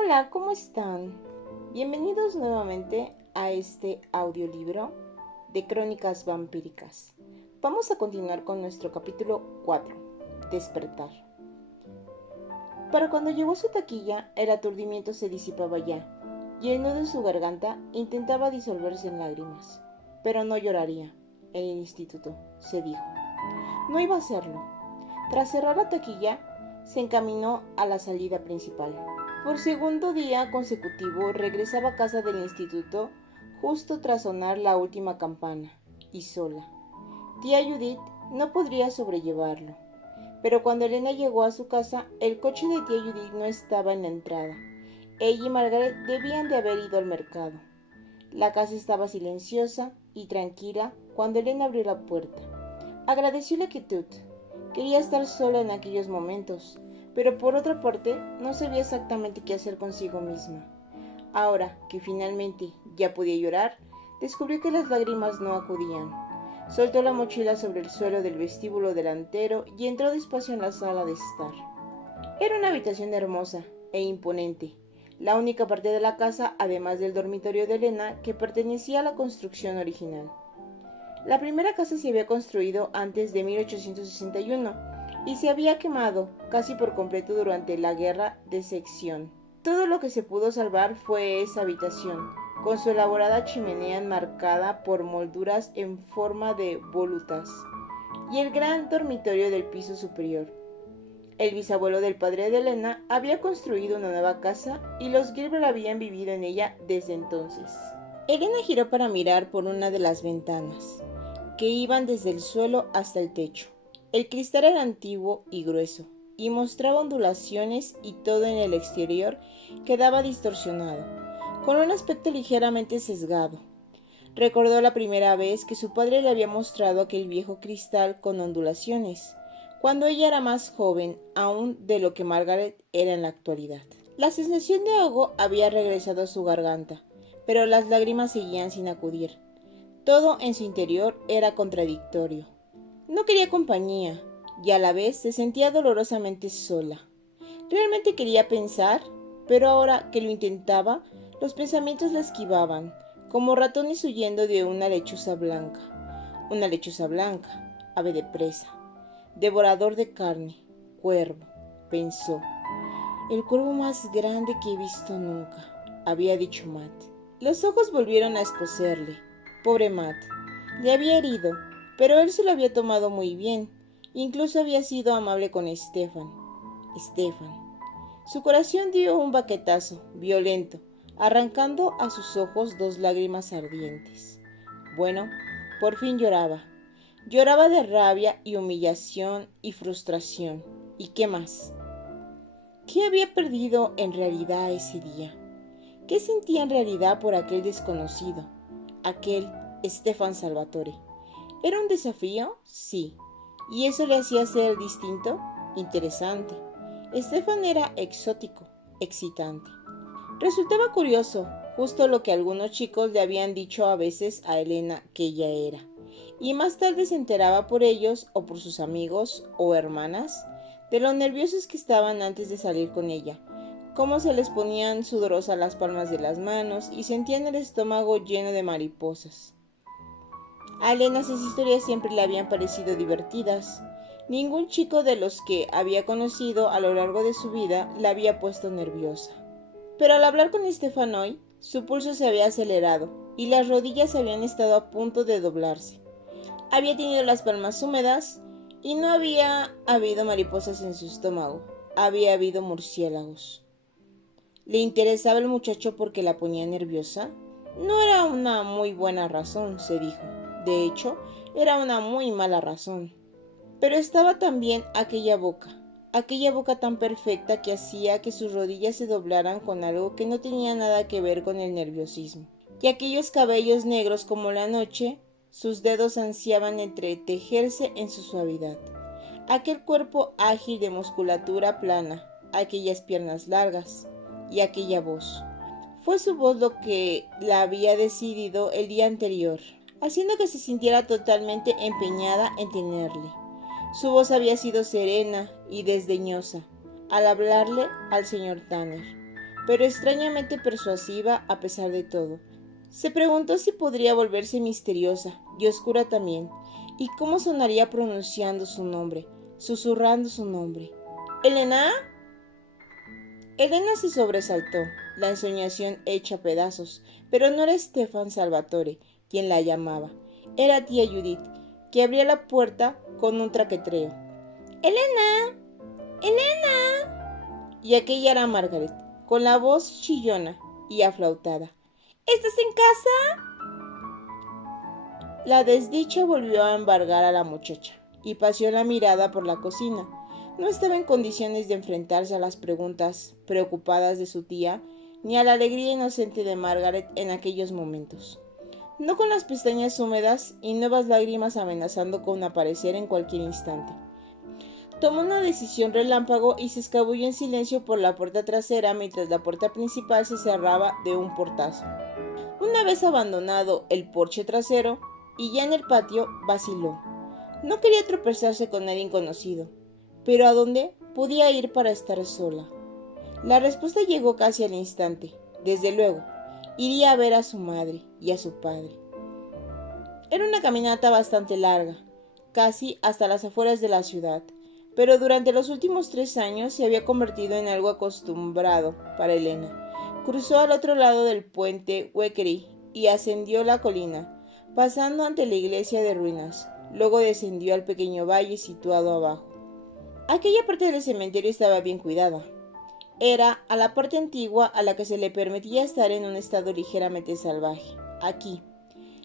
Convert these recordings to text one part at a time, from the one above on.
Hola, ¿cómo están? Bienvenidos nuevamente a este audiolibro de Crónicas Vampíricas. Vamos a continuar con nuestro capítulo 4, Despertar. Para cuando llegó a su taquilla, el aturdimiento se disipaba ya, y el nudo en su garganta intentaba disolverse en lágrimas. Pero no lloraría, en el instituto, se dijo. No iba a hacerlo. Tras cerrar la taquilla, se encaminó a la salida principal. Por segundo día consecutivo regresaba a casa del instituto justo tras sonar la última campana, y sola. Tía Judith no podría sobrellevarlo. Pero cuando Elena llegó a su casa, el coche de tía Judith no estaba en la entrada. Ella y Margaret debían de haber ido al mercado. La casa estaba silenciosa y tranquila cuando Elena abrió la puerta. Agradeció la quietud. Quería estar sola en aquellos momentos, pero por otra parte no sabía exactamente qué hacer consigo misma. Ahora que finalmente ya podía llorar, descubrió que las lágrimas no acudían. Soltó la mochila sobre el suelo del vestíbulo delantero y entró despacio en la sala de estar. Era una habitación hermosa e imponente, la única parte de la casa, además del dormitorio de Elena, que pertenecía a la construcción original. La primera casa se había construido antes de 1861 y se había quemado casi por completo durante la Guerra de Secesión. Todo lo que se pudo salvar fue esa habitación, con su elaborada chimenea enmarcada por molduras en forma de volutas, y el gran dormitorio del piso superior. El bisabuelo del padre de Elena había construido una nueva casa y los Gilbert habían vivido en ella desde entonces. Elena giró para mirar por una de las ventanas, que iban desde el suelo hasta el techo. El cristal era antiguo y grueso, y mostraba ondulaciones y todo en el exterior quedaba distorsionado, con un aspecto ligeramente sesgado. Recordó la primera vez que su padre le había mostrado aquel viejo cristal con ondulaciones, cuando ella era más joven aún de lo que Margaret era en la actualidad. La sensación de ahogo había regresado a su garganta, pero las lágrimas seguían sin acudir. Todo en su interior era contradictorio. No quería compañía y a la vez se sentía dolorosamente sola. Realmente quería pensar, pero ahora que lo intentaba, los pensamientos la esquivaban, como ratones huyendo de una lechuza blanca. Una lechuza blanca, ave de presa, devorador de carne, cuervo, pensó. El cuervo más grande que he visto nunca, había dicho Matt. Los ojos volvieron a escocerle. Pobre Matt. Le había herido, pero él se lo había tomado muy bien. Incluso había sido amable con Stefan. Su corazón dio un baquetazo, violento, arrancando a sus ojos dos lágrimas ardientes. Bueno, por fin lloraba. Lloraba de rabia y humillación y frustración. ¿Y qué más? ¿Qué había perdido en realidad ese día? ¿Qué sentía en realidad por aquel desconocido? Aquel Stefan Salvatore. ¿Era un desafío? Sí. ¿Y eso le hacía ser distinto? Interesante. Stefan era exótico, excitante. Resultaba curioso, justo lo que algunos chicos le habían dicho a veces a Elena que ella era. Y más tarde se enteraba por ellos o por sus amigos o hermanas de lo nerviosos que estaban antes de salir con ella, cómo se les ponían sudorosas las palmas de las manos y sentían el estómago lleno de mariposas. A Elena esas historias siempre le habían parecido divertidas. Ningún chico de los que había conocido a lo largo de su vida la había puesto nerviosa. Pero al hablar con Stefan hoy, su pulso se había acelerado y las rodillas habían estado a punto de doblarse. Había tenido las palmas húmedas y no había habido mariposas en su estómago, había habido murciélagos. ¿Le interesaba el muchacho porque la ponía nerviosa? No era una muy buena razón, se dijo. De hecho, era una muy mala razón. Pero estaba también aquella boca tan perfecta que hacía que sus rodillas se doblaran con algo que no tenía nada que ver con el nerviosismo. Y aquellos cabellos negros como la noche, sus dedos ansiaban entretejerse en su suavidad. Aquel cuerpo ágil de musculatura plana, aquellas piernas largas y aquella voz. Fue su voz lo que la había decidido el día anterior, haciendo que se sintiera totalmente empeñada en tenerle. Su voz había sido serena y desdeñosa al hablarle al señor Tanner. pero extrañamente persuasiva a pesar de todo. Se preguntó si podría volverse misteriosa y oscura también, y cómo sonaría pronunciando su nombre, susurrando su nombre. ¿Elena? Elena se sobresaltó, la ensoñación hecha pedazos, pero no era Stefan Salvatore quien la llamaba, era tía Judith, que abría la puerta con un traquetreo. ¡Elena! ¡Elena! Y aquella era Margaret, con la voz chillona y aflautada. ¿Estás en casa? La desdicha volvió a embargar a la muchacha y paseó la mirada por la cocina. No estaba en condiciones de enfrentarse a las preguntas preocupadas de su tía ni a la alegría inocente de Margaret en aquellos momentos. No con las pestañas húmedas y nuevas lágrimas amenazando con aparecer en cualquier instante. Tomó una decisión relámpago y se escabulló en silencio por la puerta trasera mientras la puerta principal se cerraba de un portazo. Una vez abandonado el porche trasero y ya en el patio, vaciló. No quería tropezarse con nadie conocido, pero ¿a dónde podía ir para estar sola? La respuesta llegó casi al instante. Desde luego, iría a ver a su madre y a su padre. Era una caminata bastante larga, casi hasta las afueras de la ciudad, pero durante los últimos 3 años se había convertido en algo acostumbrado para Elena. Cruzó al otro lado del puente Weckery y ascendió la colina, pasando ante la iglesia de ruinas. Luego descendió al pequeño valle situado abajo. Aquella parte del cementerio estaba bien cuidada. Era a la parte antigua a la que se le permitía estar en un estado ligeramente salvaje. Aquí,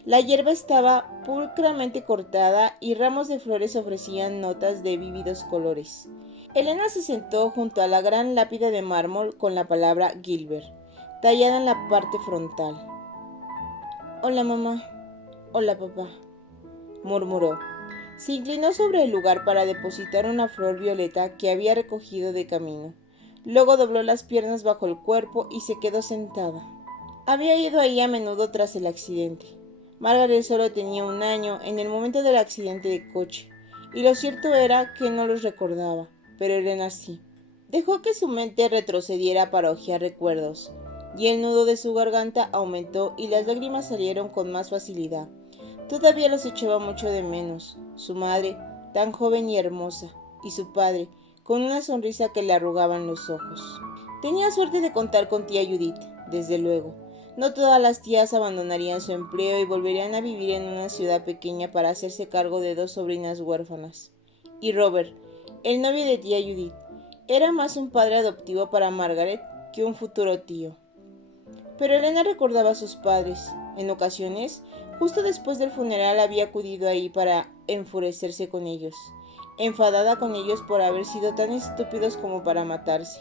la hierba estaba pulcramente cortada y ramos de flores ofrecían notas de vívidos colores. Elena se sentó junto a la gran lápida de mármol con la palabra Gilbert, tallada en la parte frontal. «Hola, mamá. Hola, papá», murmuró. Se inclinó sobre el lugar para depositar una flor violeta que había recogido de camino. Luego dobló las piernas bajo el cuerpo y se quedó sentada. Había ido ahí a menudo tras el accidente. Margaret solo tenía 1 año en el momento del accidente de coche, y lo cierto era que no los recordaba, pero Elena sí. Dejó que su mente retrocediera para hojear recuerdos, y el nudo de su garganta aumentó y las lágrimas salieron con más facilidad. Todavía los echaba mucho de menos, su madre, tan joven y hermosa, y su padre, con una sonrisa que le arrugaban los ojos. Tenía suerte de contar con tía Judith, desde luego. No todas las tías abandonarían su empleo y volverían a vivir en una ciudad pequeña para hacerse cargo de 2 sobrinas huérfanas. Y Robert, el novio de tía Judith, era más un padre adoptivo para Margaret que un futuro tío. Pero Elena recordaba a sus padres. En ocasiones, justo después del funeral había acudido ahí para enfurecerse con ellos, enfadada con ellos por haber sido tan estúpidos como para matarse.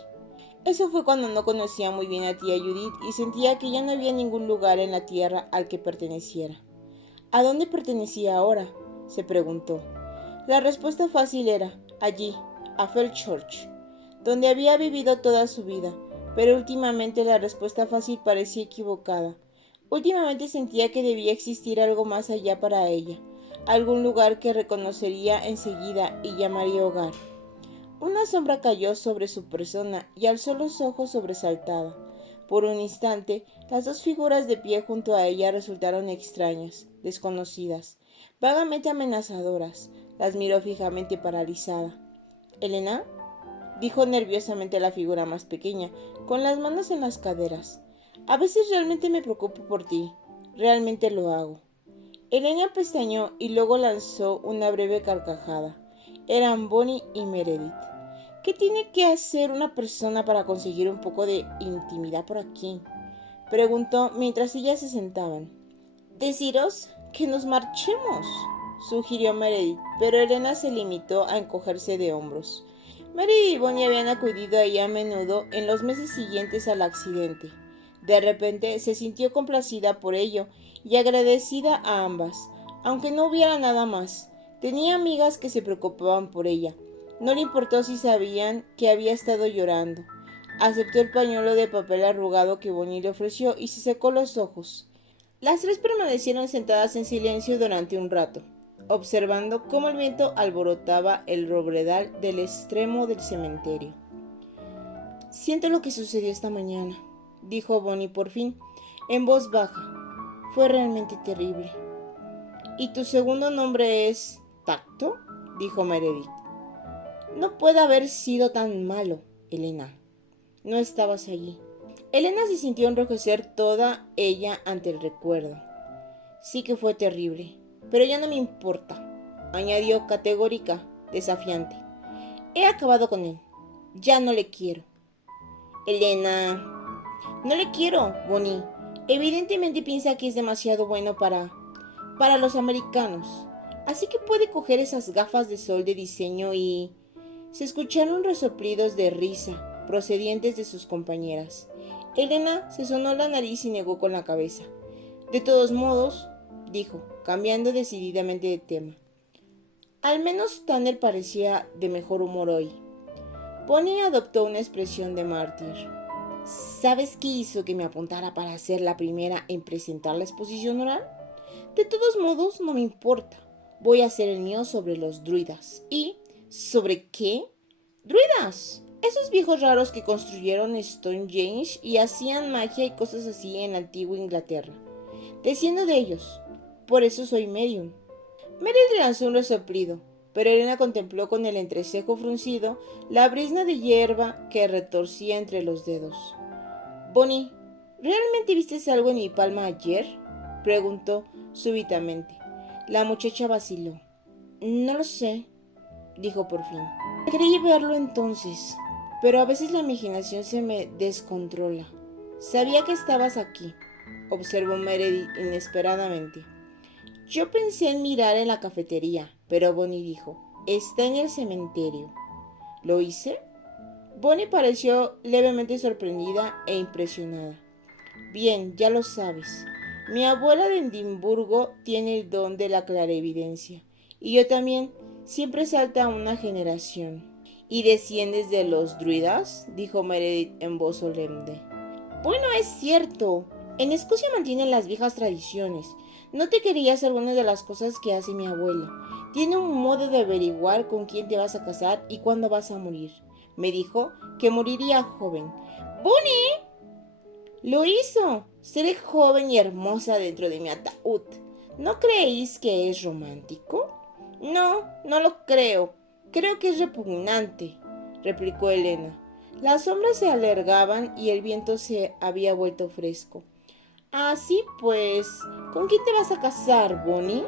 Eso fue cuando no conocía muy bien a tía Judith y sentía que ya no había ningún lugar en la tierra al que perteneciera. ¿A dónde pertenecía ahora?, se preguntó. La respuesta fácil era, allí, a Felchurch, donde había vivido toda su vida, pero últimamente la respuesta fácil parecía equivocada. Últimamente sentía que debía existir algo más allá para ella, algún lugar que reconocería enseguida y llamaría hogar. Una sombra cayó sobre su persona y alzó los ojos sobresaltada. Por un instante, las 2 figuras de pie junto a ella resultaron extrañas, desconocidas, vagamente amenazadoras. Las miró fijamente paralizada. «¿Elena?», dijo nerviosamente la figura más pequeña, con las manos en las caderas. «A veces realmente me preocupo por ti. Realmente lo hago». Elena pestañeó y luego lanzó una breve carcajada. Eran Bonnie y Meredith. «¿Qué tiene que hacer una persona para conseguir un poco de intimidad por aquí?», preguntó mientras ellas se sentaban. «Deciros que nos marchemos», sugirió Meredith, pero Elena se limitó a encogerse de hombros. Meredith y Bonnie habían acudido ahí a menudo en los meses siguientes al accidente. De repente se sintió complacida por ello y agradecida a ambas, aunque no hubiera nada más. Tenía amigas que se preocupaban por ella. No le importó si sabían que había estado llorando. Aceptó el pañuelo de papel arrugado que Bonnie le ofreció y se secó los ojos. Las 3 permanecieron sentadas en silencio durante un rato, observando cómo el viento alborotaba el robledal del extremo del cementerio. «Siento lo que sucedió esta mañana», dijo Bonnie por fin, en voz baja. Fue realmente terrible. ¿Y tu segundo nombre es Tacto?, dijo Meredith. No puede haber sido tan malo, Elena. No estabas allí. Elena se sintió enrojecer toda ella ante el recuerdo. Sí que fue terrible, pero ya no me importa, añadió categórica, desafiante. He acabado con él. Ya no le quiero. Elena. No le quiero, Bonnie. Evidentemente piensa que es demasiado bueno para los americanos. Así que puede coger esas gafas de sol de diseño y... Se escucharon resoplidos de risa procedientes de sus compañeras. Elena se sonó la nariz y negó con la cabeza. De todos modos, dijo, cambiando decididamente de tema. Al menos Tanner parecía de mejor humor hoy. Bonnie adoptó una expresión de mártir. ¿Sabes qué hizo que me apuntara para ser la primera en presentar la exposición oral? De todos modos, no me importa. Voy a hacer el mío sobre los druidas. ¿Y sobre qué? ¡Druidas! Esos viejos raros que construyeron Stonehenge y hacían magia y cosas así en la antigua Inglaterra. Desciendo de ellos. Por eso soy medium. Meredith lanzó un resoplido, pero Elena contempló con el entrecejo fruncido la brizna de hierba que retorcía entre los dedos. Bonnie, ¿realmente viste algo en mi palma ayer?, preguntó súbitamente. La muchacha vaciló. No lo sé, dijo por fin. Creí verlo entonces, pero a veces la imaginación se me descontrola. Sabía que estabas aquí, observó Meredith inesperadamente. Yo pensé en mirar en la cafetería, pero Bonnie dijo, está en el cementerio. ¿Lo hice? Bonnie pareció levemente sorprendida e impresionada. Bien, ya lo sabes. Mi abuela de Edimburgo tiene el don de la clarividencia, y yo también. Siempre salta una generación. ¿Y desciendes de los druidas?, dijo Meredith en voz solemne. Bueno, es cierto. En Escocia mantienen las viejas tradiciones. No te querías algunas de las cosas que hace mi abuela. Tiene un modo de averiguar con quién te vas a casar y cuándo vas a morir. Me dijo que moriría joven. ¡Bonnie! Lo hizo. Seré joven y hermosa dentro de mi ataúd. ¿No creéis que es romántico? No, no lo creo. Creo que es repugnante, replicó Elena. Las sombras se alargaban y el viento se había vuelto fresco. Así pues, ¿con quién te vas a casar, Bonnie?,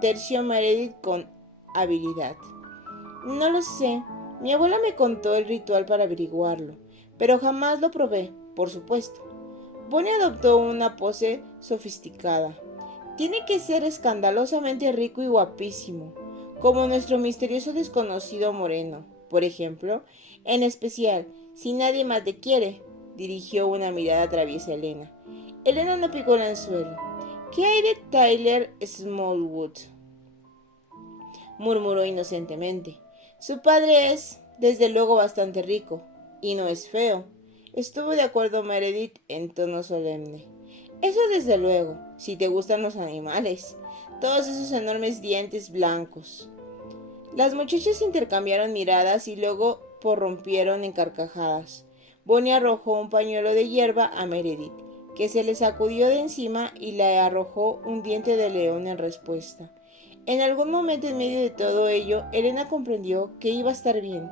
terció Meredith con habilidad. No lo sé. Mi abuela me contó el ritual para averiguarlo, pero jamás lo probé, por supuesto. Bonnie adoptó una pose sofisticada. Tiene que ser escandalosamente rico y guapísimo, como nuestro misterioso desconocido moreno, por ejemplo. En especial, si nadie más te quiere, dirigió una mirada traviesa a Elena. Elena no picó el anzuelo. ¿Qué hay de Tyler Smallwood?, murmuró inocentemente. Su padre es, desde luego, bastante rico, y no es feo. Estuvo de acuerdo Meredith en tono solemne. Eso desde luego, si te gustan los animales. Todos esos enormes dientes blancos. Las muchachas intercambiaron miradas y luego prorrumpieron en carcajadas. Bonnie arrojó un pañuelo de hierba a Meredith, que se le sacudió de encima y le arrojó un diente de león en respuesta. En algún momento en medio de todo ello, Elena comprendió que iba a estar bien.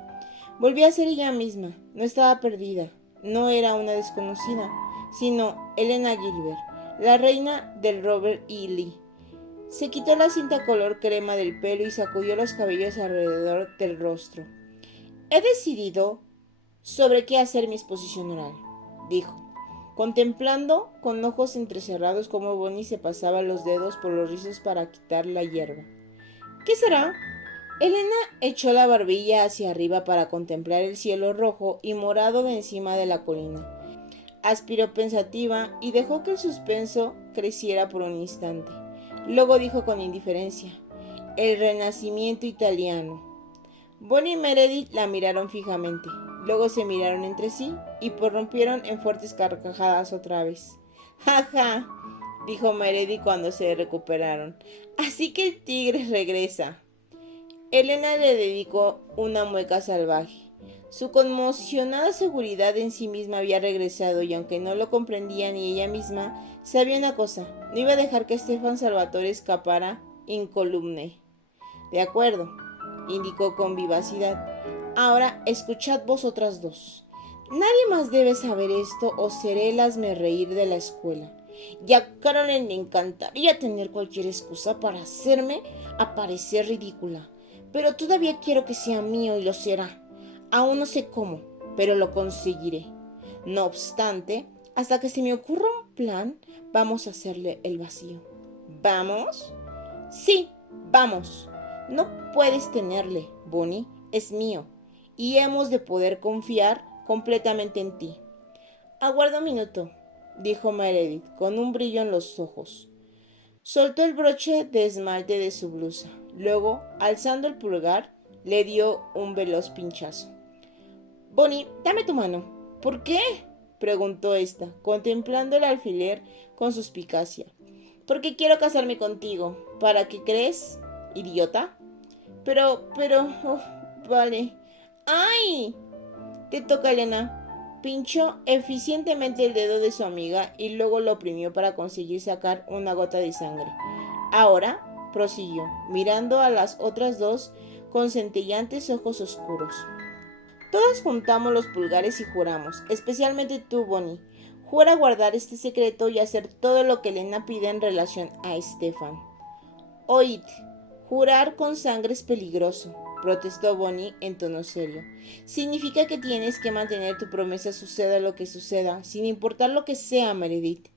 Volvió a ser ella misma, no estaba perdida, no era una desconocida, sino Elena Gilbert, la reina del Robert E. Lee. Se quitó la cinta color crema del pelo y sacudió los cabellos alrededor del rostro. He decidido sobre qué hacer mi exposición oral, dijo, contemplando con ojos entrecerrados cómo Bonnie se pasaba los dedos por los rizos para quitar la hierba. ¿Qué será? Elena echó la barbilla hacia arriba para contemplar el cielo rojo y morado de encima de la colina. Aspiró pensativa y dejó que el suspenso creciera por un instante. Luego dijo con indiferencia, el Renacimiento italiano. Bonnie y Meredith la miraron fijamente. Luego se miraron entre sí y prorrumpieron en fuertes carcajadas otra vez. ¡Ja, ja!, dijo Meredith cuando se recuperaron. Así que el tigre regresa. Elena le dedicó una mueca salvaje. Su conmocionada seguridad en sí misma había regresado y aunque no lo comprendía ni ella misma, sabía una cosa, no iba a dejar que Stefan Salvatore escapara incólume. De acuerdo, indicó con vivacidad. Ahora escuchad vosotras dos. Nadie más debe saber esto o seré el hazmerreír de la escuela. Y a Caroline le encantaría tener cualquier excusa para hacerme aparecer ridícula. Pero todavía quiero que sea mío y lo será. Aún no sé cómo, pero lo conseguiré. No obstante, hasta que se me ocurra un plan, vamos a hacerle el vacío. ¿Vamos? Sí, vamos. No puedes tenerle, Bonnie, es mío, y hemos de poder confiar completamente en ti. Aguarda un minuto, dijo Meredith, con un brillo en los ojos. Soltó el broche de esmalte de su blusa. Luego, alzando el pulgar, le dio un veloz pinchazo. Bonnie, dame tu mano. ¿Por qué? Preguntó ésta, contemplando el alfiler con suspicacia. Porque quiero casarme contigo. ¿Para qué crees, idiota? Pero, oh, vale. ¡Ay! Te toca, Elena. Pinchó eficientemente el dedo de su amiga y luego lo oprimió para conseguir sacar una gota de sangre. Ahora, prosiguió, mirando a las otras dos con centelleantes ojos oscuros. Todas juntamos los pulgares y juramos, especialmente tú, Bonnie. Jura guardar este secreto y hacer todo lo que Elena pide en relación a Stefan. Oíd, jurar con sangre es peligroso, protestó Bonnie en tono serio. Significa que tienes que mantener tu promesa suceda lo que suceda, sin importar lo que sea, Meredith.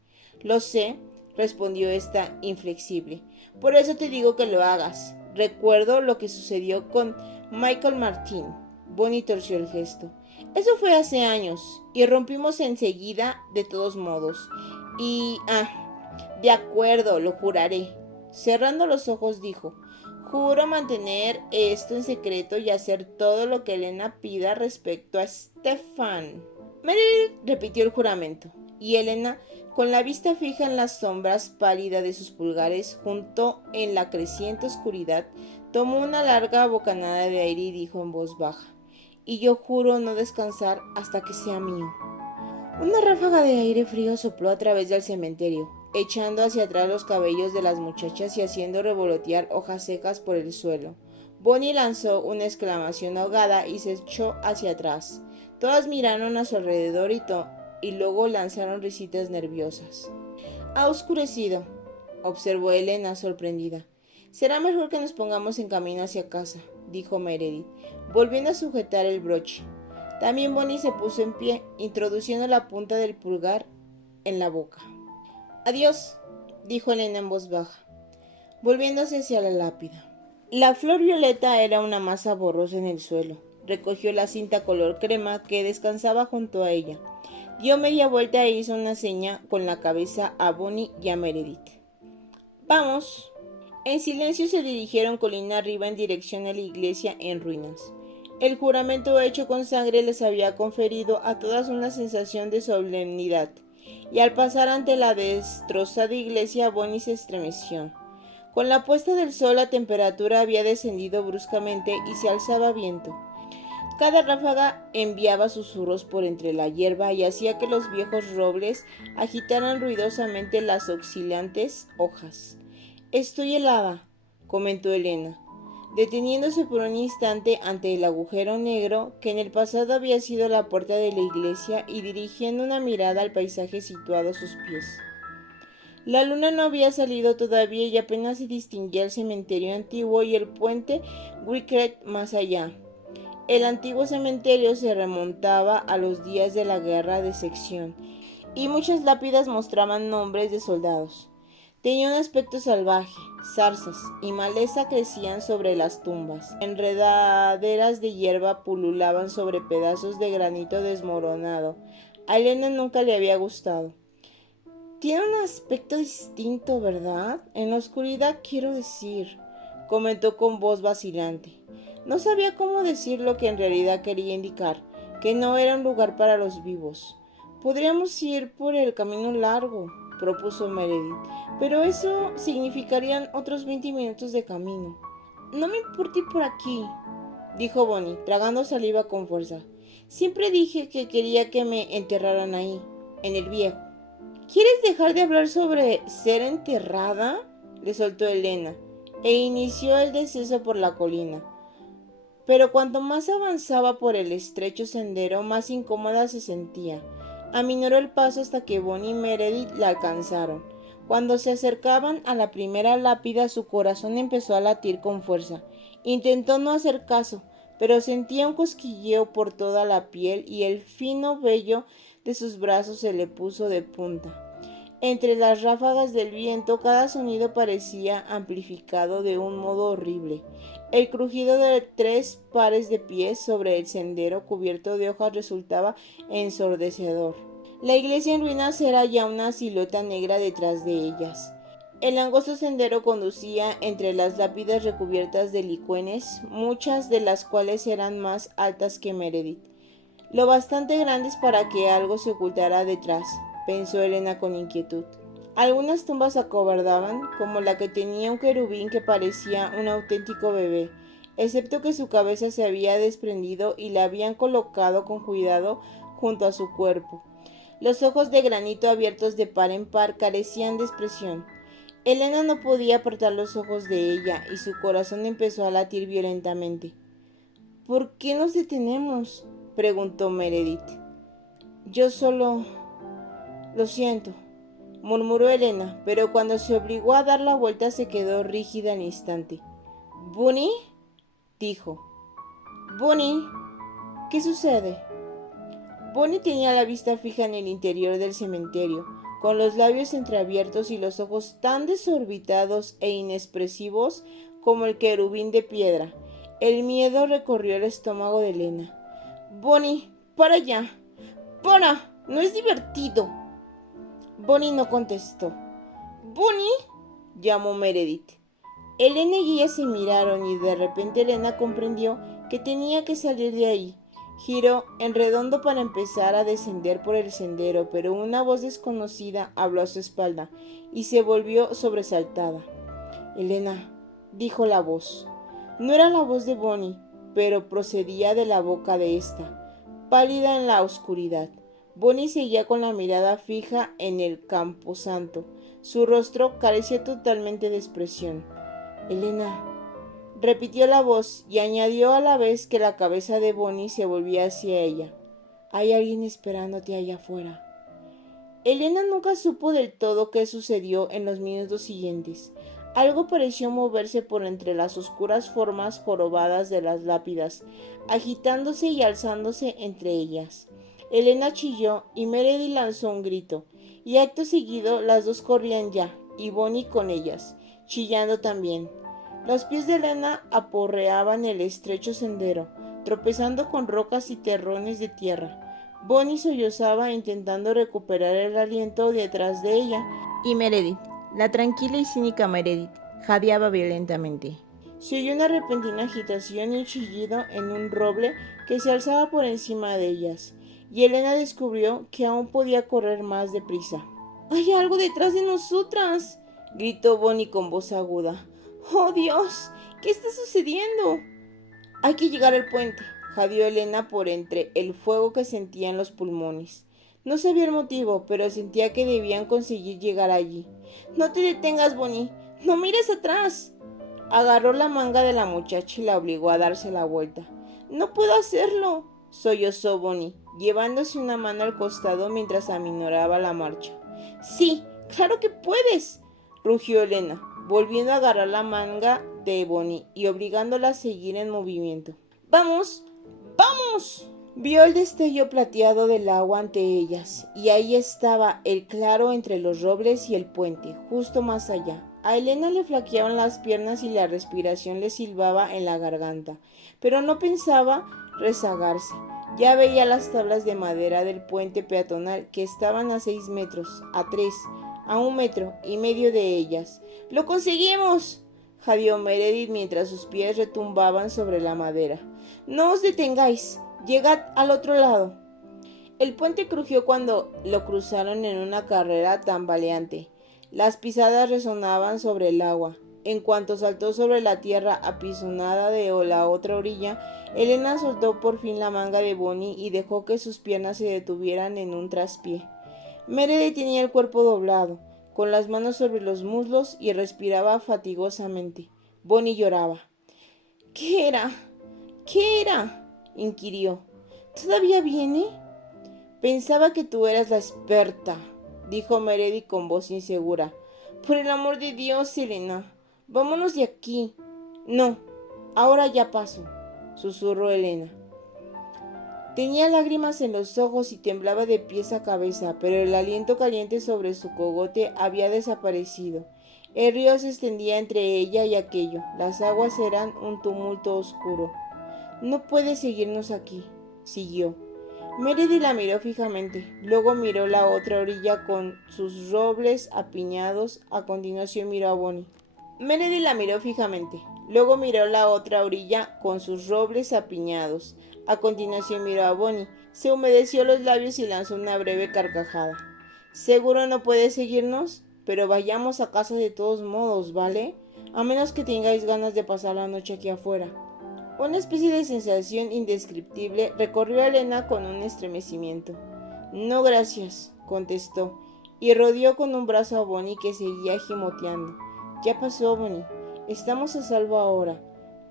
Lo sé, respondió esta inflexible. Por eso te digo que lo hagas. Recuerdo lo que sucedió con Michael Martin. Bonnie torció el gesto. Eso fue hace años, y rompimos enseguida de todos modos. De acuerdo, lo juraré. Cerrando los ojos dijo, juro mantener esto en secreto y hacer todo lo que Elena pida respecto a Stefan. Meredith repitió el juramento, y Elena, con la vista fija en las sombras pálidas de sus pulgares, junto en la creciente oscuridad, tomó una larga bocanada de aire y dijo en voz baja, y yo juro no descansar hasta que sea mío. Una ráfaga de aire frío sopló a través del cementerio, echando hacia atrás los cabellos de las muchachas y haciendo revolotear hojas secas por el suelo. Bonnie lanzó una exclamación ahogada y se echó hacia atrás. Todas miraron a su alrededor y luego lanzaron risitas nerviosas. Ha oscurecido, observó Elena sorprendida. Será mejor que nos pongamos en camino hacia casa, dijo Meredith, volviendo a sujetar el broche. También Bonnie se puso en pie, introduciendo la punta del pulgar en la boca. Adiós, dijo Elena en voz baja, volviéndose hacia la lápida. La flor violeta era una masa borrosa en el suelo. Recogió la cinta color crema que descansaba junto a ella. Dio media vuelta e hizo una seña con la cabeza a Bonnie y a Meredith. ¡Vamos! En silencio se dirigieron colina arriba en dirección a la iglesia en ruinas. El juramento hecho con sangre les había conferido a todas una sensación de solemnidad, y al pasar ante la destrozada iglesia, Bonnie se estremeció. Con la puesta del sol la temperatura había descendido bruscamente y se alzaba viento. Cada ráfaga enviaba susurros por entre la hierba y hacía que los viejos robles agitaran ruidosamente las oscilantes hojas. Estoy helada, comentó Elena, deteniéndose por un instante ante el agujero negro que en el pasado había sido la puerta de la iglesia y dirigiendo una mirada al paisaje situado a sus pies. La luna no había salido todavía y apenas se distinguía el cementerio antiguo y el puente Wickret más allá. El antiguo cementerio se remontaba a los días de la guerra de sección y muchas lápidas mostraban nombres de soldados. Tenía un aspecto salvaje, zarzas y maleza crecían sobre las tumbas. Enredaderas de hierba pululaban sobre pedazos de granito desmoronado. A Elena nunca le había gustado. Tiene un aspecto distinto, ¿verdad? En la oscuridad quiero decir, comentó con voz vacilante. No sabía cómo decir lo que en realidad quería indicar, que no era un lugar para los vivos. Podríamos ir por el camino largo, propuso Meredith, pero eso significarían otros 20 minutos de camino. No me importa ir por aquí, dijo Bonnie, tragando saliva con fuerza. Siempre dije que quería que me enterraran ahí, en el viejo. ¿Quieres dejar de hablar sobre ser enterrada?, le soltó Elena, e inició el descenso por la colina. Pero cuanto más avanzaba por el estrecho sendero, más incómoda se sentía. Aminoró el paso hasta que Bonnie y Meredith la alcanzaron. Cuando se acercaban a la primera lápida, su corazón empezó a latir con fuerza. Intentó no hacer caso, pero sentía un cosquilleo por toda la piel y el fino vello de sus brazos se le puso de punta. Entre las ráfagas del viento, cada sonido parecía amplificado de un modo horrible. El crujido de 3 pares de pies sobre el sendero cubierto de hojas resultaba ensordecedor. La iglesia en ruinas era ya una silueta negra detrás de ellas. El angosto sendero conducía entre las lápidas recubiertas de licuenes, muchas de las cuales eran más altas que Meredith. Lo bastante grandes para que algo se ocultara detrás, pensó Elena con inquietud. Algunas tumbas acobardaban, como la que tenía un querubín que parecía un auténtico bebé, excepto que su cabeza se había desprendido y la habían colocado con cuidado junto a su cuerpo. Los ojos de granito abiertos de par en par carecían de expresión. Elena no podía apartar los ojos de ella y su corazón empezó a latir violentamente. ¿Por qué nos detenemos?, preguntó Meredith. Yo solo... Lo siento, murmuró Elena, pero cuando se obligó a dar la vuelta se quedó rígida al instante. ¿Bunny?, dijo. «Bunny, ¿qué sucede?» Bunny tenía la vista fija en el interior del cementerio, con los labios entreabiertos y los ojos tan desorbitados e inexpresivos como el querubín de piedra. El miedo recorrió el estómago de Elena. «Bunny, para ya. ¡Para! ¡No es divertido!» Bunny no contestó. «¿Bunny?», llamó Meredith. Elena y ella se miraron y de repente Elena comprendió que tenía que salir de ahí. Giró en redondo para empezar a descender por el sendero, pero una voz desconocida habló a su espalda y se volvió sobresaltada. «Elena», dijo la voz. No era la voz de Bunny, pero procedía de la boca de ésta, pálida en la oscuridad. Bunny seguía con la mirada fija en el camposanto. Su rostro carecía totalmente de expresión. «Elena», repitió la voz y añadió a la vez que la cabeza de Bunny se volvía hacia ella. «Hay alguien esperándote allá afuera». Elena nunca supo del todo qué sucedió en los minutos siguientes. Algo pareció moverse por entre las oscuras formas jorobadas de las lápidas, agitándose y alzándose entre ellas. Elena chilló y Meredith lanzó un grito, y acto seguido las dos corrían ya, y Bunny con ellas, chillando también. Los pies de Elena aporreaban el estrecho sendero, tropezando con rocas y terrones de tierra. Bunny sollozaba intentando recuperar el aliento detrás de ella, y Meredith, la tranquila y cínica Meredith, jadeaba violentamente. Se oyó una repentina agitación y un chillido en un roble que se alzaba por encima de ellas, y Elena descubrió que aún podía correr más deprisa. «¡Hay algo detrás de nosotras!», gritó Bunny con voz aguda. «¡Oh, Dios! ¿Qué está sucediendo?» «Hay que llegar al puente», jadeó Elena por entre el fuego que sentía en los pulmones. No sabía el motivo, pero sentía que debían conseguir llegar allí. «No te detengas, Bunny. ¡No mires atrás!». Agarró la manga de la muchacha y la obligó a darse la vuelta. «No puedo hacerlo», sollozó Bunny, llevándose una mano al costado mientras aminoraba la marcha. «Sí, claro que puedes», rugió Elena, volviendo a agarrar la manga de Bunny y obligándola a seguir en movimiento. «¡Vamos! ¡Vamos!». Vio el destello plateado del agua ante ellas, y ahí estaba el claro entre los robles y el puente, justo más allá. A Elena le flaqueaban las piernas y la respiración le silbaba en la garganta, pero no pensaba rezagarse. Ya veía las tablas de madera del puente peatonal que estaban a 6 metros, a 3, a 1,5 metros de ellas. «¡Lo conseguimos!», jadeó Meredith mientras sus pies retumbaban sobre la madera. «No os detengáis. Llegad al otro lado». El puente crujió cuando lo cruzaron en una carrera tambaleante. Las pisadas resonaban sobre el agua. En cuanto saltó sobre la tierra apisonada de la otra orilla, Elena soltó por fin la manga de Bonnie y dejó que sus piernas se detuvieran en un traspié. Meredith tenía el cuerpo doblado, con las manos sobre los muslos y respiraba fatigosamente. Bonnie lloraba. ¿Qué era? ¿Qué era? Inquirió. ¿Todavía viene? Pensaba que tú eras la experta, dijo Meredith con voz insegura. Por el amor de Dios, Elena, vámonos de aquí. No, ahora ya paso, susurró Elena. Tenía lágrimas en los ojos y temblaba de pies a cabeza, pero el aliento caliente sobre su cogote había desaparecido. El río se extendía entre ella y aquello. Las aguas eran un tumulto oscuro. No puedes seguirnos aquí, siguió. Meredith la miró fijamente, luego miró la otra orilla con sus robles apiñados, a continuación miró a Bonnie. Meredith la miró fijamente, luego miró la otra orilla con sus robles apiñados, a continuación miró a Bonnie, se humedeció los labios y lanzó una breve carcajada. ¿Seguro no puedes seguirnos? Pero vayamos a casa de todos modos, ¿vale? A menos que tengáis ganas de pasar la noche aquí afuera. Una especie de sensación indescriptible recorrió a Elena con un estremecimiento. No, gracias, contestó, y rodeó con un brazo a Bonnie que seguía gimoteando. Ya pasó, Bonnie. Estamos a salvo ahora.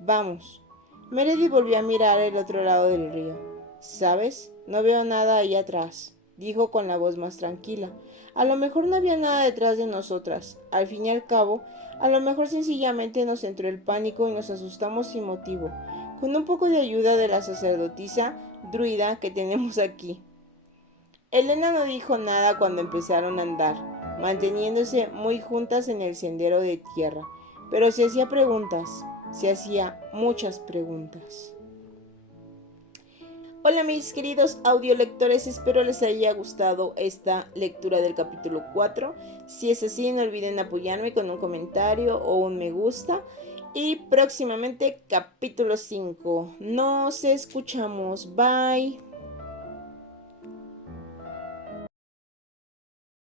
Vamos. Meredith volvió a mirar el otro lado del río. ¿Sabes? No veo nada ahí atrás, dijo con la voz más tranquila. A lo mejor no había nada detrás de nosotras. Al fin y al cabo, a lo mejor sencillamente nos entró el pánico y nos asustamos sin motivo, con un poco de ayuda de la sacerdotisa druida que tenemos aquí. Elena no dijo nada cuando empezaron a andar, manteniéndose muy juntas en el sendero de tierra, pero se hacía preguntas, se hacía muchas preguntas. Hola mis queridos audiolectores, espero les haya gustado esta lectura del capítulo 4. Si es así, no olviden apoyarme con un comentario o un me gusta. Y próximamente capítulo 5. Nos escuchamos. Bye.